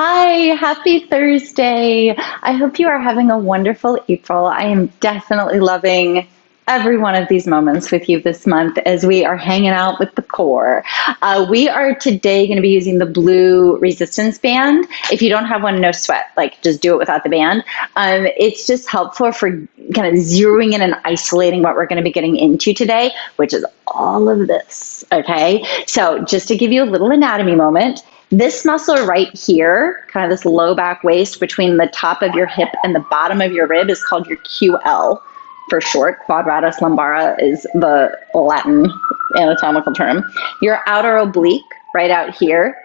Hi, happy Thursday. I hope you are having a wonderful April. I am definitely loving every one of these moments with you this month as we are hanging out with the core. We are today going to be using the blue resistance band. If you don't have one, no sweat, like just do it without the band. It's just helpful for kind of zeroing in and isolating what we're going to be getting into today, which is all of this. Okay. So just to give you a little anatomy moment, this muscle right here, kind of this low back waist between the top of your hip and the bottom of your rib is called your QL for short. Quadratus lumbara is the Latin anatomical term. Your outer oblique right out here,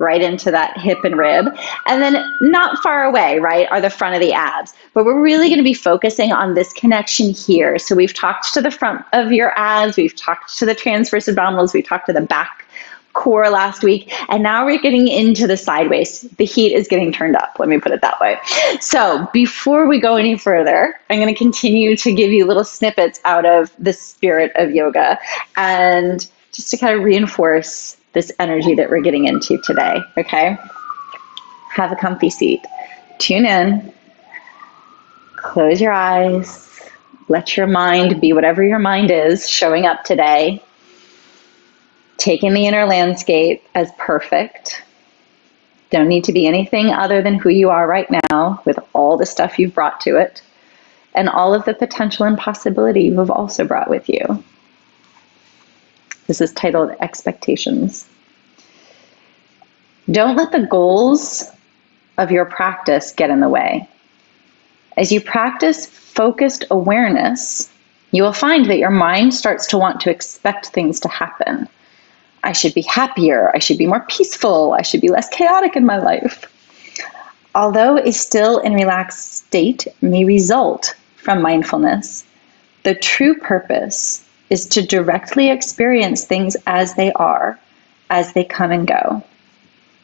right into that hip and rib. And then not far away, right, are the front of the abs. But we're really going to be focusing on this connection here. So we've talked to the front of your abs, we've talked to the transverse abdominals, we've talked to the back core last week, and now we're getting into the sideways. The heat is getting turned up, let me put it that way. So before we go any further, I'm going to continue to give you little snippets out of the spirit of yoga and just to kind of reinforce this energy that we're getting into today, okay? Have a comfy seat. Tune in, close your eyes, let your mind be whatever your mind is showing up today. Taking the inner landscape as perfect. Don't need to be anything other than who you are right now with all the stuff you've brought to it and all of the potential and possibility you have also brought with you. This is titled Expectations. Don't let the goals of your practice get in the way. As you practice focused awareness, you will find that your mind starts to want to expect things to happen. I should be happier, I should be more peaceful, I should be less chaotic in my life. Although a still and relaxed state may result from mindfulness, the true purpose is to directly experience things as they are, as they come and go.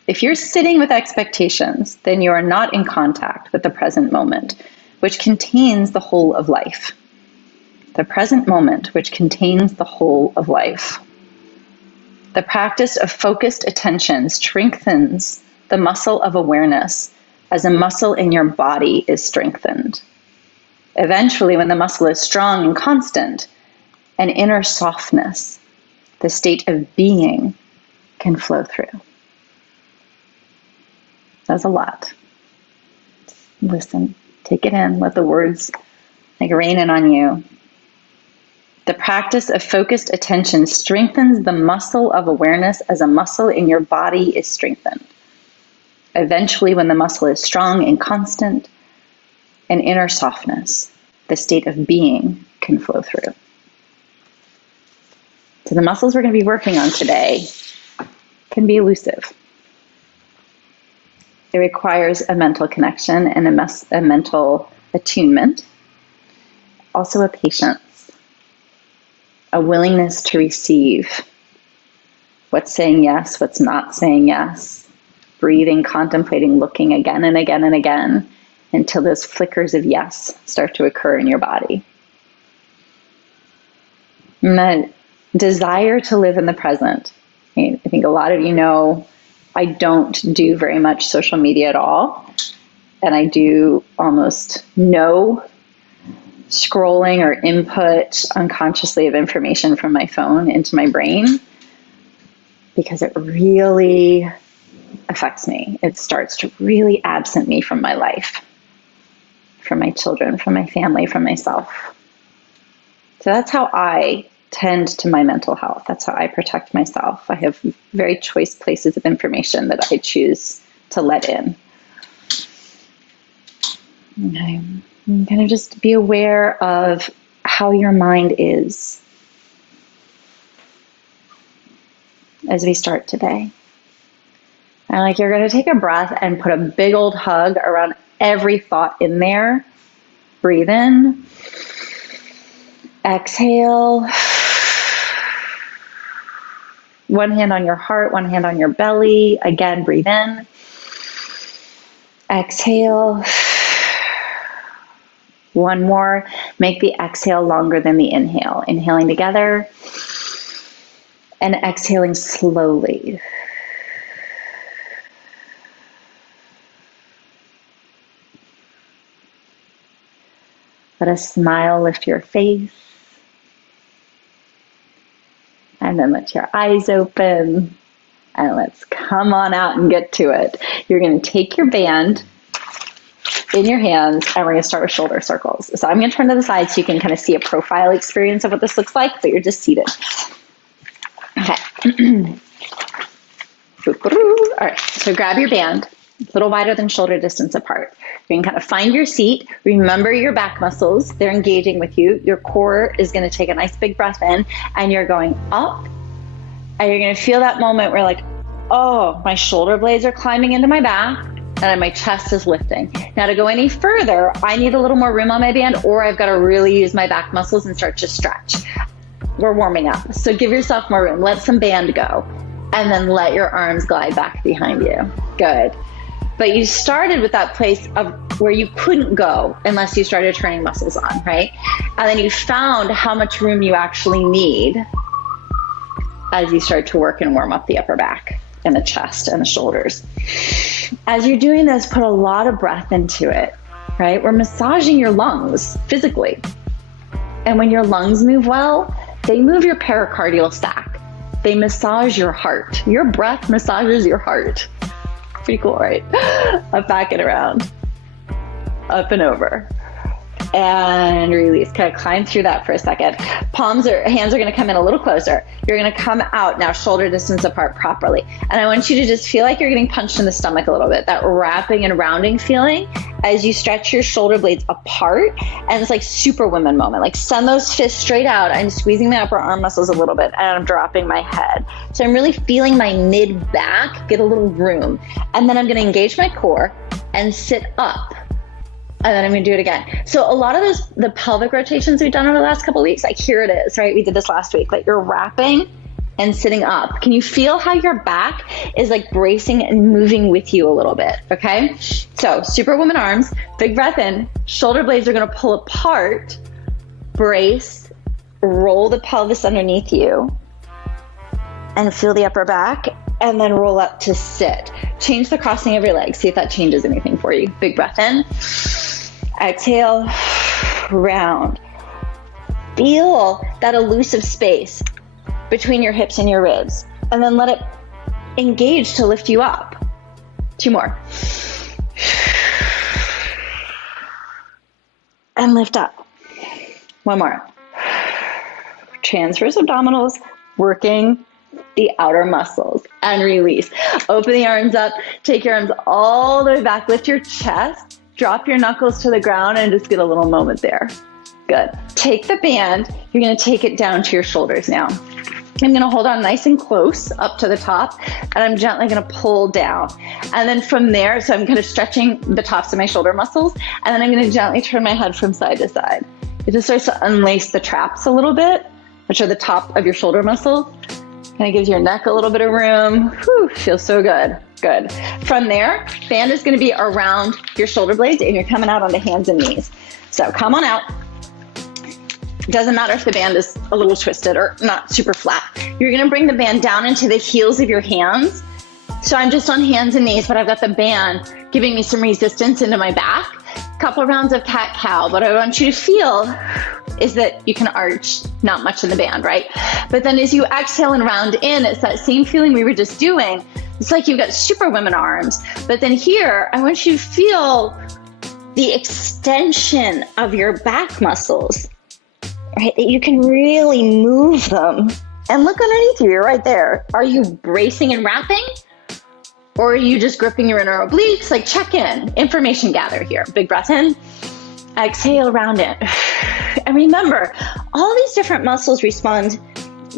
If you're sitting with expectations, then you are not in contact with the present moment, which contains the whole of life. The present moment, which contains the whole of life. The practice of focused attention strengthens the muscle of awareness as a muscle in your body is strengthened. Eventually, when the muscle is strong and constant, an inner softness, the state of being, can flow through. That's a lot. Listen, take it in, let the words like rain in on you. The practice of focused attention strengthens the muscle of awareness as a muscle in your body is strengthened. Eventually, when the muscle is strong and constant, an inner softness, the state of being, can flow through. So the muscles we're going to be working on today can be elusive. It requires a mental connection and a mental attunement, also a patience. A willingness to receive what's saying yes, what's not saying yes, breathing, contemplating, looking again and again and again until those flickers of yes start to occur in your body. And the desire to live in the present. I think a lot of you know I don't do very much social media at all, and I do almost no scrolling or input unconsciously of information from my phone into my brain because it really affects me. It starts to really absent me from my life, from my children, from my family, from myself. So that's how I tend to my mental health. That's how I protect myself. I have very choice places of information that I choose to let in. Okay. Kind of just be aware of how your mind is as we start today. And like you're going to take a breath and put a big old hug around every thought in there. Breathe in. Exhale. One hand on your heart, one hand on your belly. Again, breathe in. Exhale. One more. Make the exhale longer than the inhale. Inhaling together and exhaling slowly. Let a smile lift your face. And then let your eyes open. And let's come on out and get to it. You're going to take your band in your hands, and we're going to start with shoulder circles. So I'm going to turn to the side so you can kind of see a profile experience of what this looks like, but you're just seated. Okay. All right, so grab your band, a little wider than shoulder distance apart. You can kind of find your seat. Remember your back muscles, they're engaging with you. Your core is going to take a nice big breath in, and you're going up, and you're going to feel that moment where like, oh, my shoulder blades are climbing into my back, and my chest is lifting. Now to go any further, I need a little more room on my band, or I've got to really use my back muscles and start to stretch. We're warming up, so give yourself more room. Let some band go, and then let your arms glide back behind you. Good. But you started with that place of where you couldn't go unless you started turning muscles on, right? And then you found how much room you actually need as you start to work and warm up the upper back and the chest and the shoulders. As you're doing this, put a lot of breath into it, right? We're massaging your lungs physically. And when your lungs move well, they move your pericardial sac. They massage your heart. Your breath massages your heart. Pretty cool, right? Up, back, and around. Up and over. And release. Kind of climb through that for a second. Hands are going to come in a little closer. You're going to come out now shoulder distance apart properly. And I want you to just feel like you're getting punched in the stomach a little bit. That wrapping and rounding feeling as you stretch your shoulder blades apart. And it's like superwoman moment. Like send those fists straight out. I'm squeezing my upper arm muscles a little bit, and I'm dropping my head. So I'm really feeling my mid back get a little room. And then I'm going to engage my core and sit up. And then I'm going to do it again. So a lot of the pelvic rotations we've done over the last couple of weeks, like here it is, right? We did this last week. Like you're wrapping and sitting up. Can you feel how your back is like bracing and moving with you a little bit? Okay. So superwoman arms, big breath in, shoulder blades are going to pull apart, brace, roll the pelvis underneath you, and feel the upper back, and then roll up to sit. Change the crossing of your legs. See if that changes anything for you. Big breath in. Exhale, round. Feel that elusive space between your hips and your ribs, and then let it engage to lift you up. 2 more. And lift up. 1 more. Transverse abdominals, working the outer muscles, and release. Open the arms up, take your arms all the way back, lift your chest, drop your knuckles to the ground, and just get a little moment there. Good. Take the band, you're going to take it down to your shoulders now. I'm going to hold on nice and close up to the top, and I'm gently going to pull down. And then from there, so I'm kind of stretching the tops of my shoulder muscles, and then I'm going to gently turn my head from side to side. It just starts to unlace the traps a little bit, which are the top of your shoulder muscles. Kind of gives your neck a little bit of room. Whew, feels so good. Good. From there, band is going to be around your shoulder blades, and you're coming out onto hands and knees. So come on out. It doesn't matter if the band is a little twisted or not super flat. You're going to bring the band down into the heels of your hands. So I'm just on hands and knees, but I've got the band giving me some resistance into my back. A couple of rounds of cat-cow. What I want you to feel is that you can arch, not much in the band, right? But then as you exhale and round in, it's that same feeling we were just doing. It's like you've got superwoman arms. But then here, I want you to feel the extension of your back muscles, right? That you can really move them. And look underneath you, you're right there. Are you bracing and wrapping? Or are you just gripping your inner obliques? Like check in, information gather here. Big breath in, exhale, round in. And remember, all these different muscles respond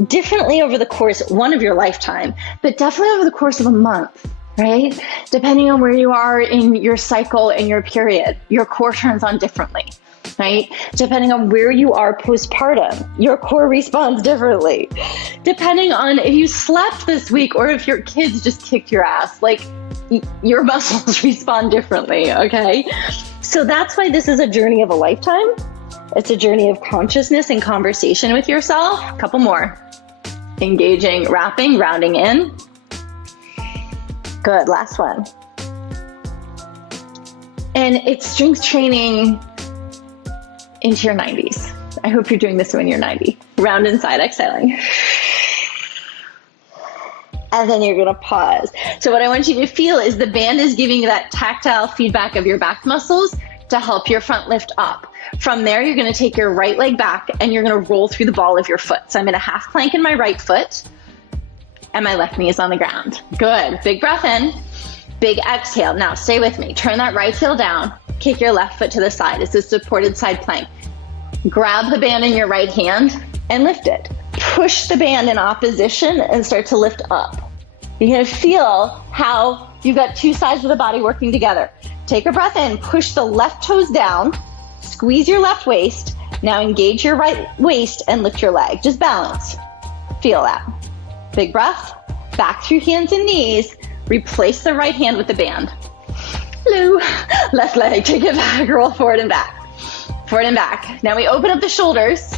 differently over the course, one of your lifetime, but definitely over the course of a month, right? Depending on where you are in your cycle and your period, your core turns on differently, right? Depending on where you are postpartum, your core responds differently. Depending on if you slept this week or if your kids just kicked your ass, like your muscles respond differently, okay? So that's why this is a journey of a lifetime. It's a journey of consciousness and conversation with yourself. A couple more. Engaging, wrapping, rounding in. Good, last one. And it's strength training into your 90s. I hope you're doing this when you're 90. Round inside, exhaling. And then you're gonna pause. So what I want you to feel is the band is giving you that tactile feedback of your back muscles to help your front lift up. From there, you're gonna take your right leg back and you're gonna roll through the ball of your foot. So I'm in a half plank in my right foot and my left knee is on the ground. Good, big breath in, big exhale. Now stay with me. Turn that right heel down, kick your left foot to the side. It's a supported side plank. Grab the band in your right hand and lift it. Push the band in opposition and start to lift up. You're gonna feel how you've got two sides of the body working together. Take a breath in, push the left toes down, squeeze your left waist. Now engage your right waist and lift your leg. Just balance. Feel that. Big breath, back through hands and knees. Replace the right hand with the band. Hello. Left leg, take it back, roll forward and back. Forward and back. Now we open up the shoulders.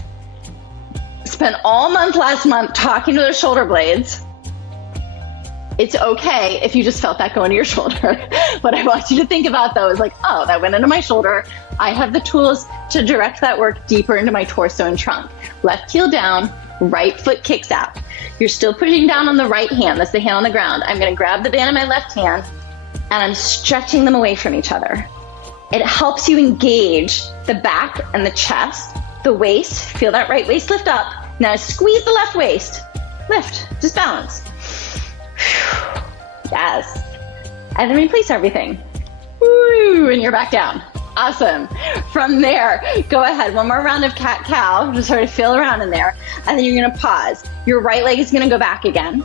Spent all month last month talking to the shoulder blades. It's okay if you just felt that go into your shoulder. What I want you to think about though is like, oh, that went into my shoulder. I have the tools to direct that work deeper into my torso and trunk. Left heel down, right foot kicks out. You're still pushing down on the right hand. That's the hand on the ground. I'm gonna grab the band in my left hand and I'm stretching them away from each other. It helps you engage the back and the chest, the waist. Feel that right waist lift up. Now squeeze the left waist. Lift, just balance. Yes. And then release everything. Woo, and you're back down. Awesome. From there, go ahead. One more round of cat-cow. Just sort of feel around in there. And then you're gonna pause. Your right leg is gonna go back again.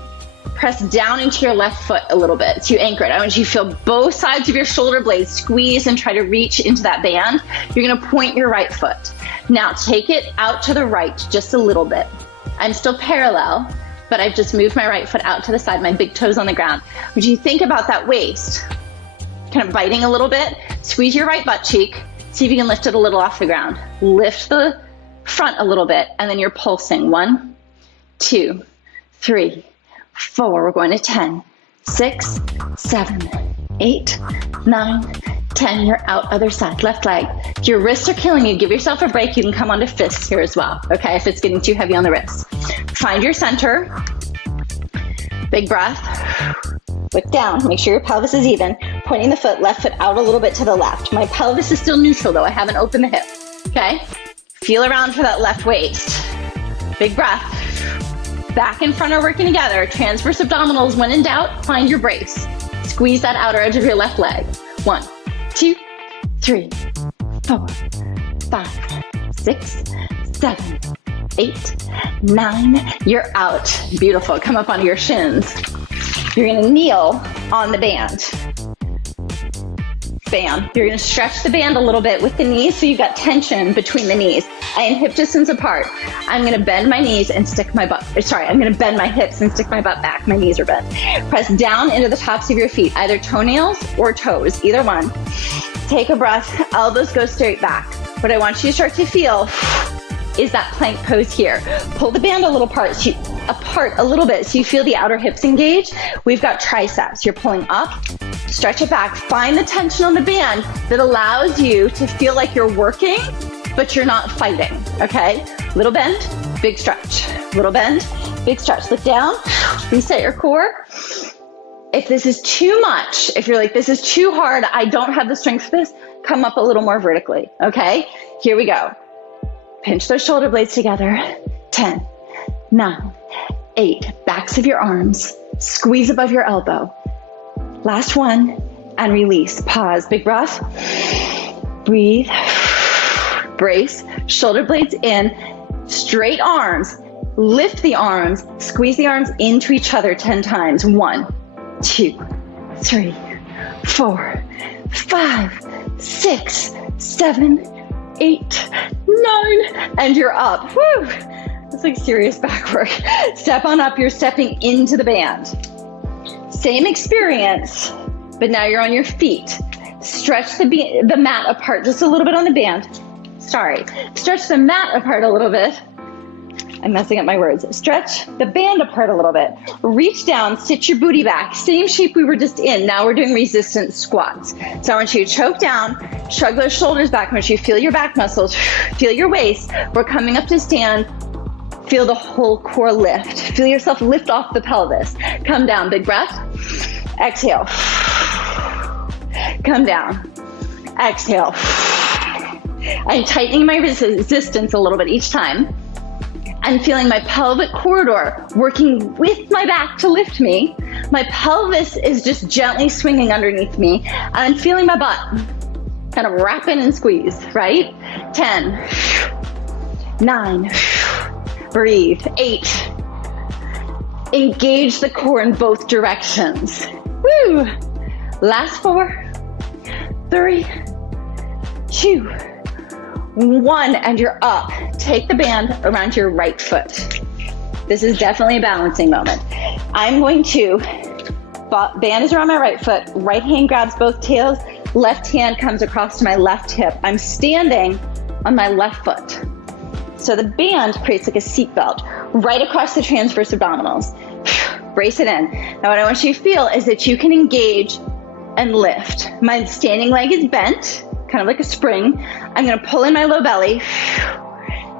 Press down into your left foot a little bit. So you anchor it. I want you to feel both sides of your shoulder blades squeeze and try to reach into that band. You're gonna point your right foot. Now take it out to the right just a little bit. I'm still parallel, but I've just moved my right foot out to the side, my big toes on the ground. Would you think about that waist? Kind of biting a little bit. Squeeze your right butt cheek. See if you can lift it a little off the ground. Lift the front a little bit, and then you're pulsing. 1, 2, 3, 4. We're going to 10, 6, 7, 8, 9, 10. You're out other side. Left leg. If your wrists are killing you, give yourself a break. You can come onto fists here as well, okay, if it's getting too heavy on the wrists. Find your center. Big breath. Look down. Make sure your pelvis is even. Pointing the foot, left foot out a little bit to the left. My pelvis is still neutral though. I haven't opened the hip, okay? Feel around for that left waist. Big breath. Back and front are working together. Transverse abdominals. When in doubt, find your brace. Squeeze that outer edge of your left leg. 1, 2, 3, 4, 5, 6, 7, 8, 9. You're out. Beautiful. Come up onto your shins. You're gonna kneel on the band. Bam. You're gonna stretch the band a little bit with the knees so you've got tension between the knees and hip distance apart. I'm gonna bend my knees and stick my butt, I'm gonna bend my hips and stick my butt back. My knees are bent. Press down into the tops of your feet, either toenails or toes, either one. Take a breath, elbows go straight back. What I want you to start to feel is that plank pose here. Pull the band a little apart a little bit so you feel the outer hips engage. We've got triceps. You're pulling up, stretch it back. Find the tension on the band that allows you to feel like you're working, but you're not fighting, okay? Little bend, big stretch. Little bend, big stretch. Look down, reset your core. If this is too much, if you're like, this is too hard, I don't have the strength for this, come up a little more vertically, okay? Here we go. Pinch those shoulder blades together. 10, 9, 8. Backs of your arms. Squeeze above your elbow. Last one, and release. Pause. Big breath. Breathe. Brace. Shoulder blades in. Straight arms. Lift the arms. Squeeze the arms into each other 10 times. 1, 2, 3, 4, 5, 6, 7, 8, 9, and you're up. Woo! That's like serious back work. Step on up, you're stepping into the band. Same experience, but now you're on your feet. Stretch the mat apart just a little bit on the band. Stretch the mat apart a little bit. I'm messing up my words. Stretch the band apart a little bit. Reach down, sit your booty back. Same shape we were just in. Now we're doing resistance squats. So I want you to choke down, shrug those shoulders back. I want you to feel your back muscles, feel your waist. We're coming up to stand. Feel the whole core lift. Feel yourself lift off the pelvis. Come down, big breath. Exhale. Come down. Exhale. I'm tightening my resistance a little bit each time. I'm feeling my pelvic corridor working with my back to lift me. My pelvis is just gently swinging underneath me. And I'm feeling my butt kind of wrap in and squeeze, right? 10, 9, breathe, 8. Engage the core in both directions. Woo! Last 4, 3, 2, 1, and you're up. Take the band around your right foot. This is definitely a balancing moment. I'm going to, band is around my right foot, right hand grabs both tails, left hand comes across to my left hip. I'm standing on my left foot. So the band creates like a seat belt right across the transverse abdominals. Brace it in. Now what I want you to feel is that you can engage and lift. My standing leg is bent, kind of like a spring. I'm gonna pull in my low belly,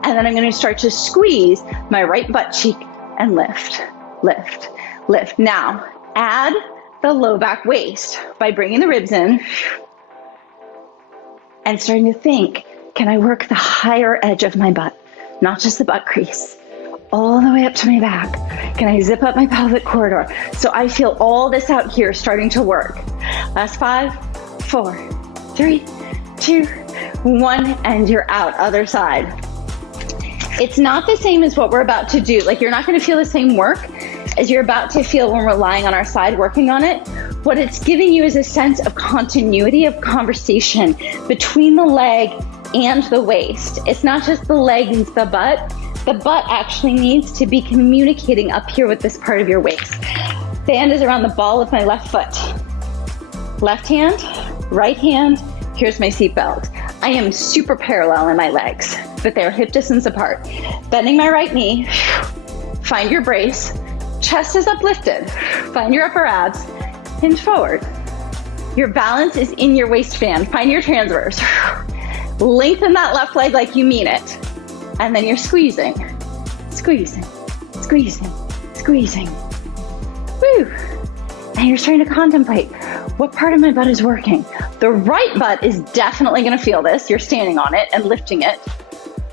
and then I'm gonna start to squeeze my right butt cheek and lift, lift, lift. Now, add the low back waist by bringing the ribs in and starting to think, can I work the higher edge of my butt? Not just the butt crease, all the way up to my back. Can I zip up my pelvic corridor? So I feel all this out here starting to work. Last 5, 4, 3, 2, 1, and you're out, other side. It's not the same as what we're about to do. Like, you're not gonna feel the same work as you're about to feel when we're lying on our side working on it. What it's giving you is a sense of continuity of conversation between the leg and the waist. It's not just the leg and the butt. The butt actually needs to be communicating up here with this part of your waist. Band is around the ball of my left foot. Left hand, right hand, here's my seat belt. I am super parallel in my legs, but they're hip distance apart. Bending my right knee, find your brace, chest is uplifted, find your upper abs, hinge forward. Your balance is in your waistband, find your transverse. Lengthen that left leg like you mean it. And then you're squeezing, squeezing, squeezing, squeezing. Woo! And you're starting to contemplate, what part of my butt is working? The right butt is definitely gonna feel this. You're standing on it and lifting it.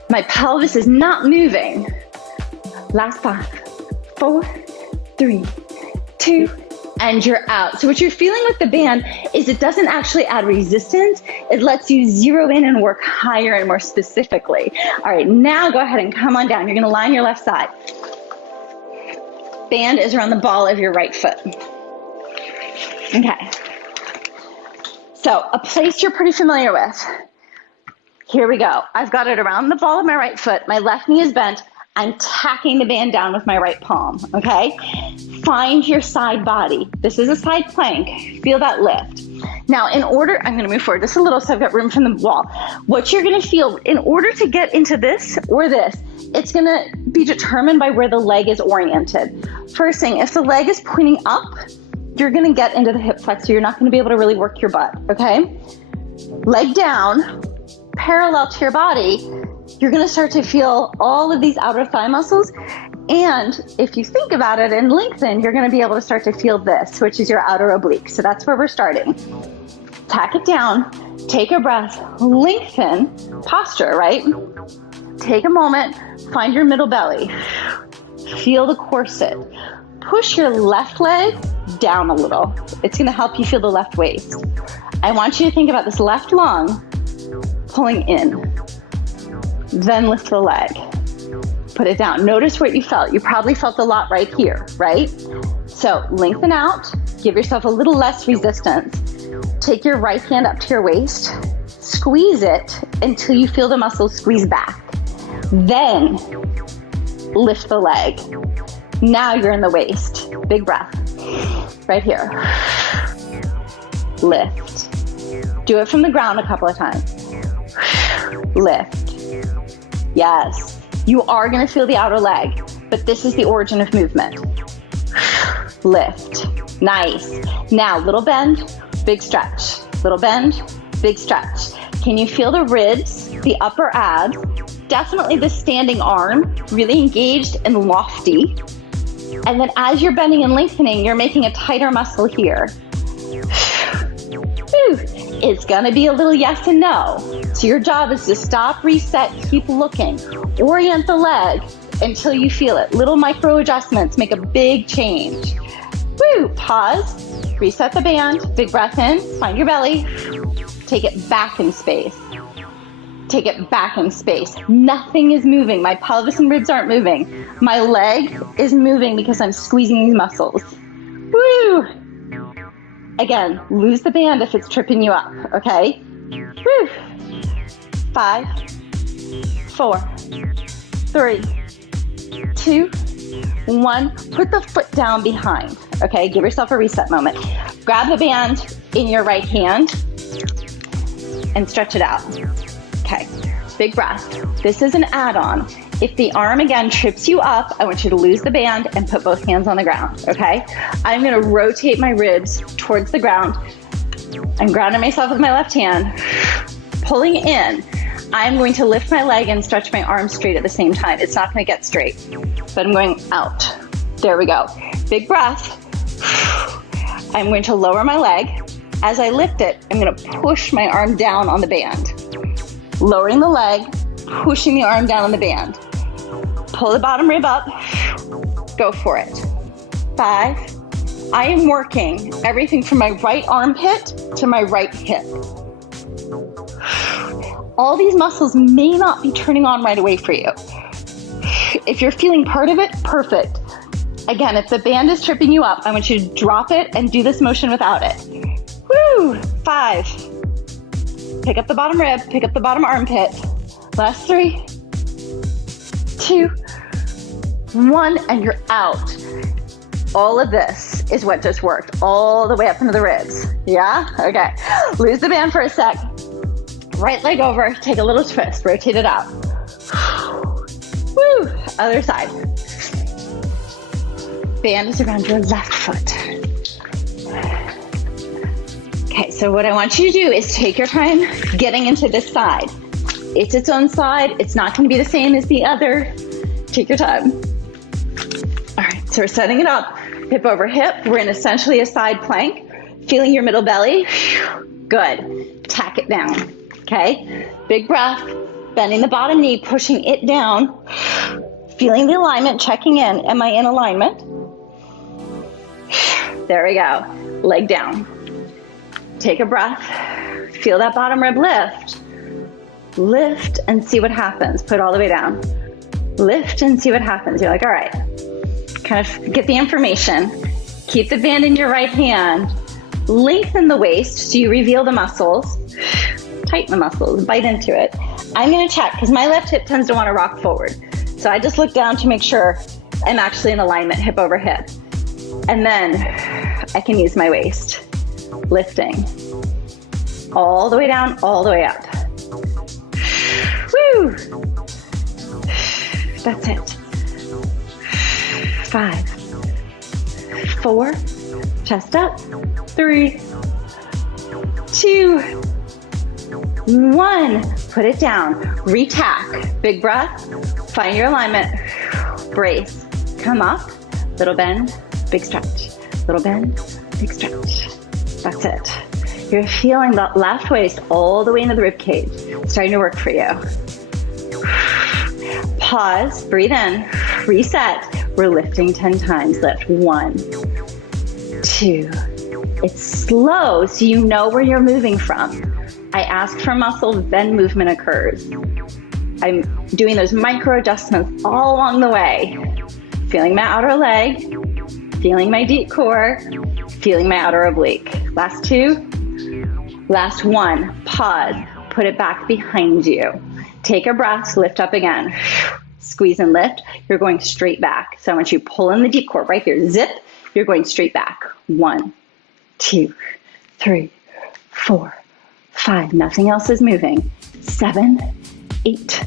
My pelvis is not moving. Last 5, 4, 3, 2, and you're out. So what you're feeling with the band is it doesn't actually add resistance. It lets you zero in and work higher and more specifically. All right, now go ahead and come on down. You're gonna line your left side. Band is around the ball of your right foot. Okay. So a place you're pretty familiar with. Here we go. I've got it around the ball of my right foot. My left knee is bent. I'm tacking the band down with my right palm, okay? Find your side body. This is a side plank. Feel that lift. Now, I'm gonna move forward just a little so I've got room from the wall. What you're gonna feel, in order to get into this or this, it's gonna be determined by where the leg is oriented. First thing, if the leg is pointing up, you're gonna get into the hip flexor. You're not gonna be able to really work your butt, okay? Leg down, parallel to your body, you're gonna start to feel all of these outer thigh muscles. And if you think about it and lengthen, you're gonna be able to start to feel this, which is your outer oblique. So that's where we're starting. Tack it down, take a breath, lengthen, posture, right? Take a moment, find your middle belly. Feel the corset. Push your left leg down a little. It's gonna help you feel the left waist. I want you to think about this left lung pulling in. Then lift the leg. Put it down. Notice what you felt. You probably felt a lot right here, right? So lengthen out, give yourself a little less resistance. Take your right hand up to your waist, squeeze it until you feel the muscles squeeze back. Then lift the leg. Now you're in the waist. Big breath. Right here. Lift. Do it from the ground a couple of times. Lift. Yes. You are gonna feel the outer leg, but this is the origin of movement. Lift, nice. Now, little bend, big stretch. Little bend, big stretch. Can you feel the ribs, the upper abs? Definitely the standing arm, really engaged and lofty. And then as you're bending and lengthening, you're making a tighter muscle here. It's gonna be a little yes and no. So your job is to stop, reset, keep looking. Orient the leg until you feel it. Little micro adjustments make a big change. Woo, pause, reset the band, big breath in, find your belly, take it back in space. Take it back in space. Nothing is moving. My pelvis and ribs aren't moving. My leg is moving because I'm squeezing these muscles. Woo! Again, lose the band if it's tripping you up, okay? Woo! 5, 4, 3, 2, 1. Put the foot down behind, okay? Give yourself a reset moment. Grab the band in your right hand and stretch it out. Okay, big breath. This is an add-on. If the arm again trips you up, I want you to lose the band and put both hands on the ground, okay? I'm gonna rotate my ribs towards the ground. I'm grounding myself with my left hand, pulling in. I'm going to lift my leg and stretch my arm straight at the same time. It's not gonna get straight, but I'm going out. There we go. Big breath. I'm going to lower my leg. As I lift it, I'm gonna push my arm down on the band. Lowering the leg, pushing the arm down on the band. Pull the bottom rib up, go for it. 5, I am working everything from my right armpit to my right hip. All these muscles may not be turning on right away for you. If you're feeling part of it, perfect. Again, if the band is tripping you up, I want you to drop it and do this motion without it. Woo! 5. Pick up the bottom rib, pick up the bottom armpit. Last 3, 2, 1, and you're out. All of this is what just worked, all the way up into the ribs. Yeah? Okay. Lose the band for a sec. Right leg over, take a little twist, rotate it out. Woo! Other side. Band is around your left foot. Okay, so what I want you to do is take your time getting into this side. It's its own side. It's not going to be the same as the other. Take your time. All right, so we're setting it up. Hip over hip. We're in essentially a side plank. Feeling your middle belly. Good. Tack it down. Okay, big breath. Bending the bottom knee, pushing it down. Feeling the alignment, checking in. Am I in alignment? There we go. Leg down. Take a breath. Feel that bottom rib lift. Lift and see what happens. Put it all the way down. Lift and see what happens. You're like, all right. Kind of get the information. Keep the band in your right hand. Lengthen the waist so you reveal the muscles. Tighten the muscles. Bite into it. I'm going to check because my left hip tends to want to rock forward. So I just look down to make sure I'm actually in alignment, hip over hip. And then I can use my waist. Lifting. All the way down, all the way up. Woo! That's it. 5, 4, chest up. 3, 2, 1. Put it down. Retack. Big breath. Find your alignment. Brace. Come up. Little bend. Big stretch. Little bend. Big stretch. That's it. You're feeling the left waist all the way into the rib cage. Starting to work for you. Pause. Breathe in. Reset. We're lifting 10 times. Lift. 1, 2. It's slow, so you know where you're moving from. I ask for muscle, then movement occurs. I'm doing those micro adjustments all along the way. Feeling my outer leg, feeling my deep core, feeling my outer oblique. Last 2, last 1. Pause, put it back behind you. Take a breath, lift up again. Squeeze and lift, you're going straight back. So I want you to pull in the deep core right here. Zip, you're going straight back. 1, 2, 3, 4, 5. Nothing else is moving. 7, 8,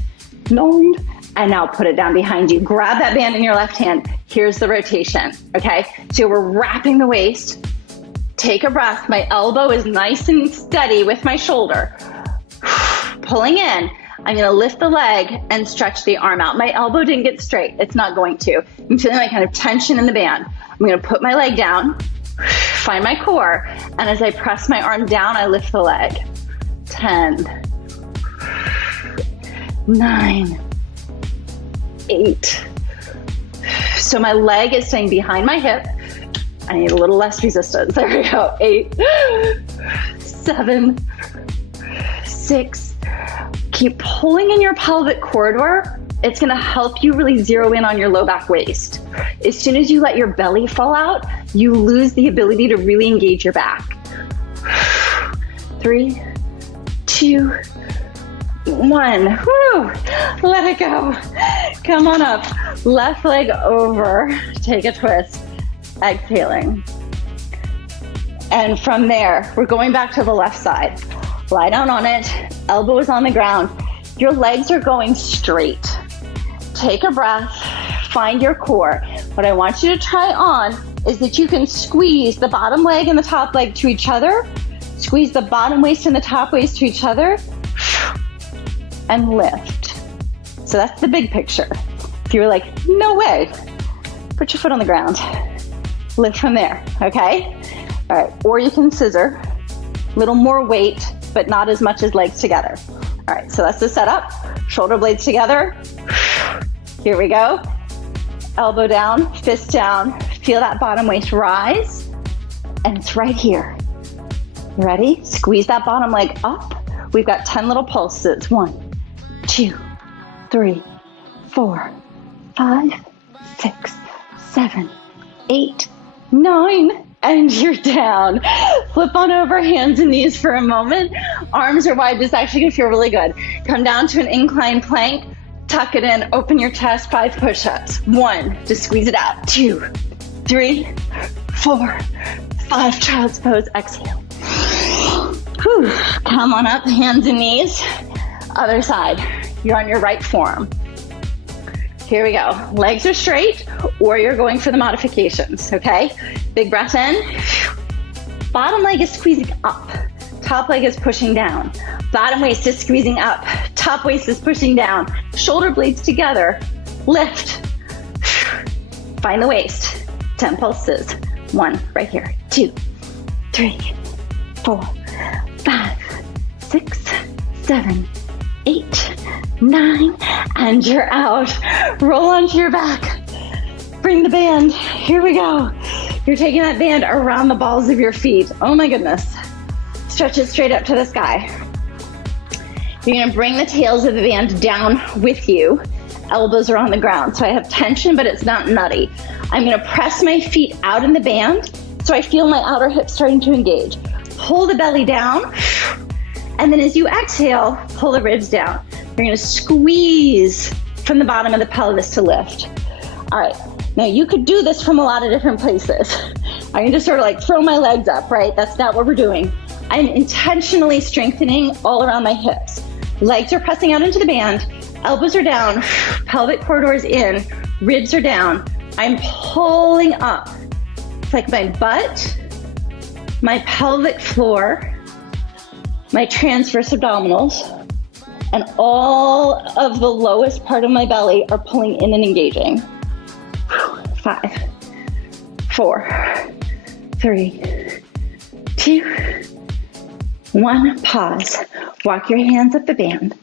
9, And now put it down behind you. Grab that band in your left hand. Here's the rotation, okay? So we're wrapping the waist. Take a breath. My elbow is nice and steady with my shoulder. Pulling in. I'm gonna lift the leg and stretch the arm out. My elbow didn't get straight. It's not going to. I'm feeling like kind of tension in the band. I'm gonna put my leg down, find my core, and as I press my arm down, I lift the leg. 10, 9, 8. So my leg is staying behind my hip. I need a little less resistance. There we go. 8, 7, 6. Keep pulling in your pelvic corridor. It's gonna help you really zero in on your low back waist. As soon as you let your belly fall out, you lose the ability to really engage your back. 3, 2, 1. Woo! Let it go. Come on up. Left leg over. Take a twist. Exhaling. And from there, we're going back to the left side. Lie down on it. Elbow is on the ground. Your legs are going straight. Take a breath. Find your core. What I want you to try on is that you can squeeze the bottom leg and the top leg to each other. Squeeze the bottom waist and the top waist to each other. And lift. So that's the big picture. If you were like, no way, put your foot on the ground. Lift from there, okay? All right, or you can scissor. A little more weight, but not as much as legs together. All right, so that's the setup. Shoulder blades together. Here we go. Elbow down, fist down. Feel that bottom waist rise. And it's right here. Ready? Squeeze that bottom leg up. We've got 10 little pulses. 1, 2, 3, 4, 5, 6, 7, 8, 9. And you're down. Flip on over, hands and knees for a moment. Arms are wide. This is actually gonna feel really good. Come down to an inclined plank. Tuck it in, open your chest, 5 push-ups. 1, just squeeze it out. 2, 3, 4, 5, child's pose, exhale. Whew. Come on up, hands and knees. Other side, you're on your right forearm. Here we go. Legs are straight, or you're going for the modifications, okay? Big breath in. Bottom leg is squeezing up. Top leg is pushing down. Bottom waist is squeezing up. Top waist is pushing down. Shoulder blades together. Lift. Find the waist. 10 pulses. 1, right here. 2, 3, 4, 5, 6, 7, 8, 9, and you're out. Roll onto your back. Bring the band. Here we go. You're taking that band around the balls of your feet. Oh my goodness. Stretch it straight up to the sky. You're gonna bring the tails of the band down with you. Elbows are on the ground. So I have tension, but it's not nutty. I'm gonna press my feet out in the band so I feel my outer hips starting to engage. Pull the belly down. And then as you exhale, pull the ribs down. You're gonna squeeze from the bottom of the pelvis to lift. All right, now you could do this from a lot of different places. I can just sort of like throw my legs up, right? That's not what we're doing. I'm intentionally strengthening all around my hips. Legs are pressing out into the band, elbows are down, pelvic corridors in, ribs are down. I'm pulling up. It's like my butt, my pelvic floor, my transverse abdominals, and all of the lowest part of my belly are pulling in and engaging. 5, 4, 3, 2, 1. Pause. Walk your hands up the band.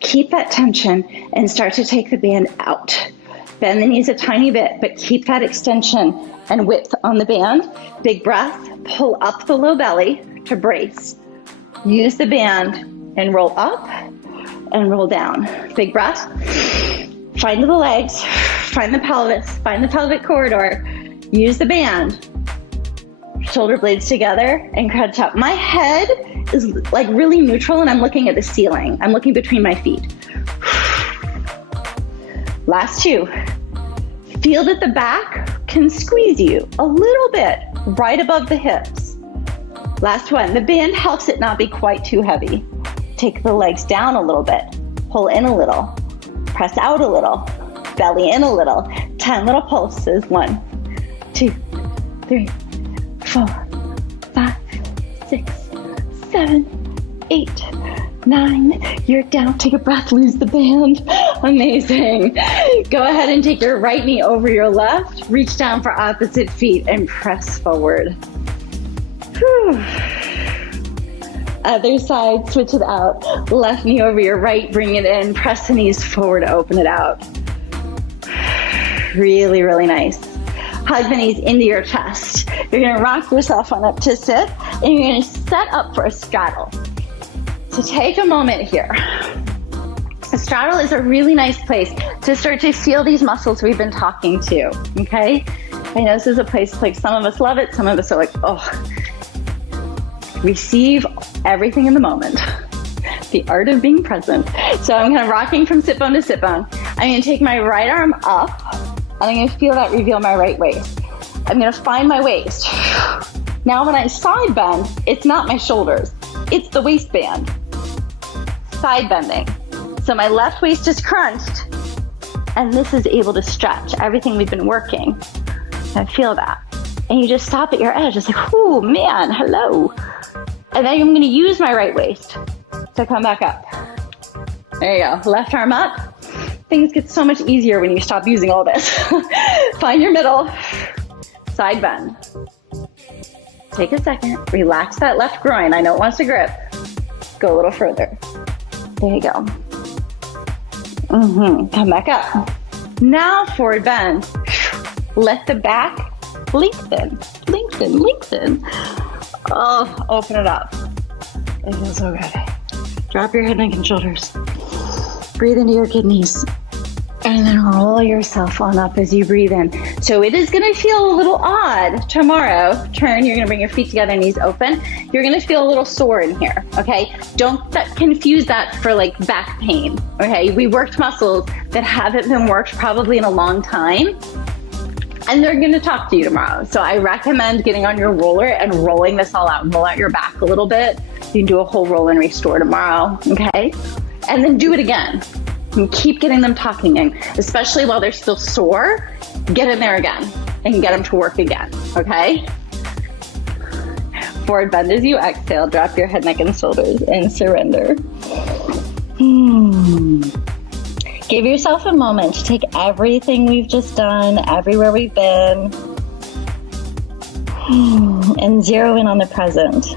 Keep that tension and start to take the band out. Bend the knees a tiny bit, but keep that extension and width on the band. Big breath. Pull up the low belly to brace. Use the band and roll up and roll down. Big breath. Find the legs, find the pelvis, find the pelvic corridor. Use the band. Shoulder blades together and crunch up. My head is like really neutral and I'm looking at the ceiling. I'm looking between my feet. Last 2. Feel that the back can squeeze you a little bit right above the hips. Last 1. The band helps it not be quite too heavy. Take the legs down a little bit. Pull in a little. Press out a little, belly in a little. 10 little pulses. 1, 2, 3, 4, 5, 6, 7, 8, 9. You're down. Take a breath. Lose the band. Amazing. Go ahead and take your right knee over your left. Reach down for opposite feet and press forward. Whew. Other side, switch it out. Left knee over your right, bring it in. Press the knees forward, open it out. Really, really nice. Hug the knees into your chest. You're gonna rock yourself on up to sit, and you're gonna set up for a straddle. So take a moment here. A straddle is a really nice place to start to feel these muscles we've been talking to, okay? I know this is a place like some of us love it, some of us are like, oh. Receive everything in the moment. The art of being present. So I'm kind of rocking from sit bone to sit bone. I'm gonna take my right arm up, and I'm gonna feel that reveal my right waist. I'm gonna find my waist. Now when I side bend, it's not my shoulders, it's the waistband. Side bending. So my left waist is crunched, and this is able to stretch everything we've been working. I feel that. And you just stop at your edge. It's like, oh man, hello. And then I'm gonna use my right waist to come back up. There you go, left arm up. Things get so much easier when you stop using all this. Find your middle, side bend. Take a second, relax that left groin. I know it wants to grip. Go a little further. There you go. Come back up. Now forward bend. Let the back lengthen, lengthen, lengthen. Oh, open it up. It feels so good. Drop your head, neck, and shoulders. Breathe into your kidneys. And then roll yourself on up as you breathe in. So it is gonna feel a little odd tomorrow. Turn, you're gonna bring your feet together, knees open. You're gonna feel a little sore in here, okay? Don't confuse that for like back pain, okay? We worked muscles that haven't been worked probably in a long time, and they're gonna talk to you tomorrow. So I recommend getting on your roller and rolling this all out. Roll out your back a little bit. You can do a whole roll and restore tomorrow, okay? And then do it again. And keep getting them talking in, especially while they're still sore. Get in there again and get them to work again, okay? Forward bend as you exhale. Drop your head, neck, and shoulders and surrender. Give yourself a moment to take everything we've just done, everywhere we've been, and zero in on the present.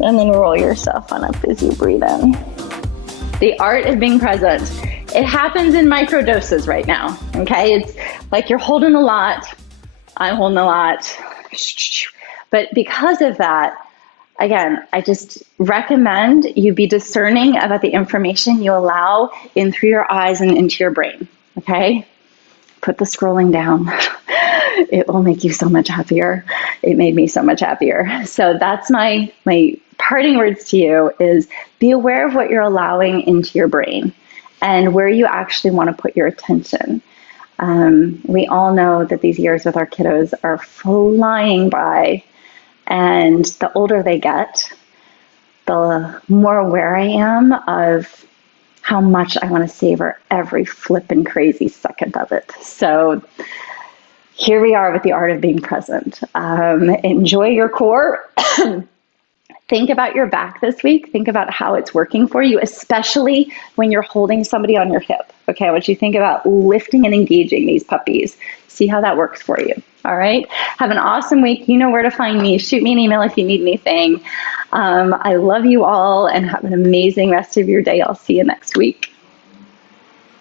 And then roll yourself on up as you breathe in. The art of being present. It happens in micro doses right now, okay? It's like you're holding a lot, I'm holding a lot. But because of that, again, I just recommend you be discerning about the information you allow in through your eyes and into your brain, okay? Put the scrolling down. It will make you so much happier. It made me so much happier. So that's my parting words to you is be aware of what you're allowing into your brain and where you actually want to put your attention. We all know that these years with our kiddos are flying by, and the older they get, the more aware I am of how much I want to savor every flippin' crazy second of it. So here we are with the art of being present. Enjoy your core. Think about your back this week. Think about how it's working for you, especially when you're holding somebody on your hip. Okay, I want you to think about lifting and engaging these puppies. See how that works for you. All right. Have an awesome week. You know where to find me. Shoot me an email if you need anything. I love you all and have an amazing rest of your day. I'll see you next week.